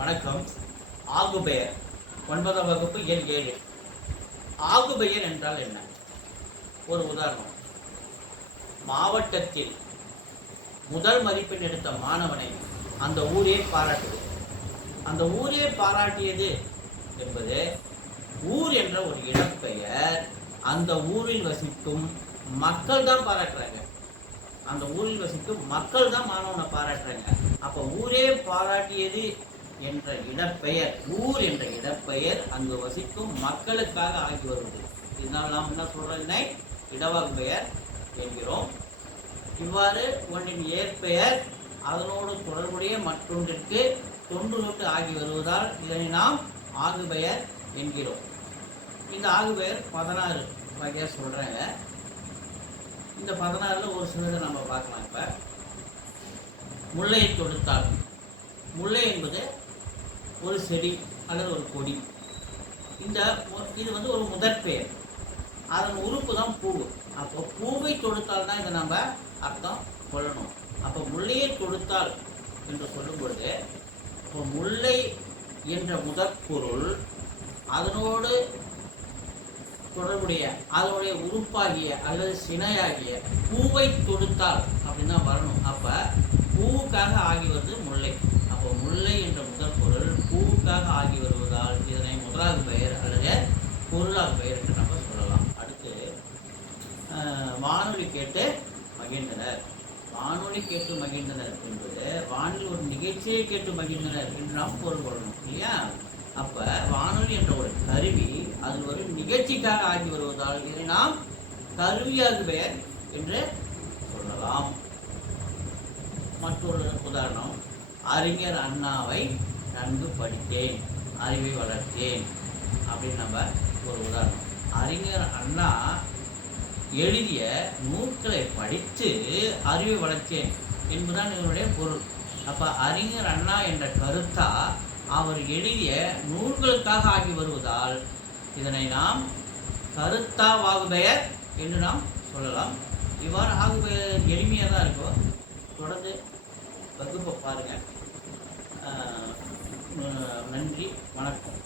வணக்கம். ஆகுபெயர். ஒன்பதாம் வகுப்பு எண் ஏழு. ஆகுபெயர் என்றால் என்ன? ஒரு உதாரணம். மாவட்டத்தில் முதல் மதிப்பெண் எடுத்த மாணவனை அந்த ஊரே பாராட்டுது அந்த ஊரே பாராட்டியது என்பது ஊர் என்ற ஒரு இடப்பெயர் அந்த ஊரில் வசிக்கும் மக்கள் தான் பாராட்டுறாங்க. அந்த ஊரில் வசிக்கும் மக்கள் தான் மாணவனை பாராட்டுறாங்க. அப்போ ஊரே பாராட்டியது என்ற இடப்பெயர் ஊர் என்ற இடப்பெயர் அங்கு வசிக்கும் மக்களுக்காக ஆகி வருவது. இதனால் நாம் என்ன சொல்றதுனை இடவகு பெயர் என்கிறோம். இவ்வாறு ஒன்றின் ஏற்பெயர் அதனோடு தொடர்புடைய மற்றொன்றிற்கு தொன்று தொட்டு ஆகி வருவதால் இதனை நாம் ஆகுபெயர் என்கிறோம். இந்த ஆகுபெயர் பதினாறு வகையாக சொல்கிறாங்க இந்த பதினாறில் ஒரு சிலதை நம்ம பார்க்கலாம் இப்போ. முல்லையை தொடுத்தால் முல்லை என்பது ஒரு செடி அல்லது ஒரு கொடி. இந்த இது வந்து ஒரு முதற் பெயர் அதன் உறுப்பு தான் பூவு அப்போ பூவை தொடுத்தால் தான் இதை நம்ம அர்த்தம் கொள்ளணும். அப்போ முல்லையை தொடுத்தால் என்று சொல்லும் பொழுது இப்போ முல்லை என்ற முதற் பொருள் அதனோடு தொடர்புடைய அதனுடைய உறுப்பாகிய அல்லது சினையாகிய பூவை தொடுத்தால் அப்படின்னு தான் வரணும். அப்போ பூவுக்காக ஆகி வருது முல்லை அப்போ முல்லை என்ற முதல் பொருள் பூவுக்காக ஆகி வருவதால் இதனை முதலாவது பெயர் அல்லது பொருளாக பெயர் என்று நம்ம சொல்லலாம் அடுத்து ஆஹ், வானொலி கேட்டு மகிழ்ந்தனர். வானொலி கேட்டு மகிழ்ந்தனர் என்பது வானொலி ஒரு நிகழ்ச்சியை கேட்டு மகிழ்ந்தனர் என்று நாம் பொருள் கொள்ளணும் இல்லையா? அப்ப வானொலி என்ற ஒரு கருவி அது ஒரு நிகழ்ச்சிக்காக ஆகி வருவதால் இதை நாம் கருவியாக பெயர் என்று சொல்லலாம். மற்றொரு உதாரணம் அறிஞர் அண்ணாவை நன்கு படித்தேன் அறிவை வளர்த்தேன் அப்படின்னு நம்ம ஒரு உதாரணம். அறிஞர் அண்ணா எழுதிய நூல்களை படித்து அறிவை வளர்த்தேன் என்பதுதான் இவருடைய பொருள். அப்போ அறிஞர் அண்ணா என்ற கருத்தா அவர் எழுதிய நூல்களுக்காக ஆகி வருவதால் இதனை நாம் கருத்தா வாகுபெயர் என்று நாம் சொல்லலாம். இவ்வாறு ஆகுபெயர் எளிமையாக தான் இருக்கும். தொடர்ந்து வகுப்பை பாருங்கள் நன்றி வணக்கம்.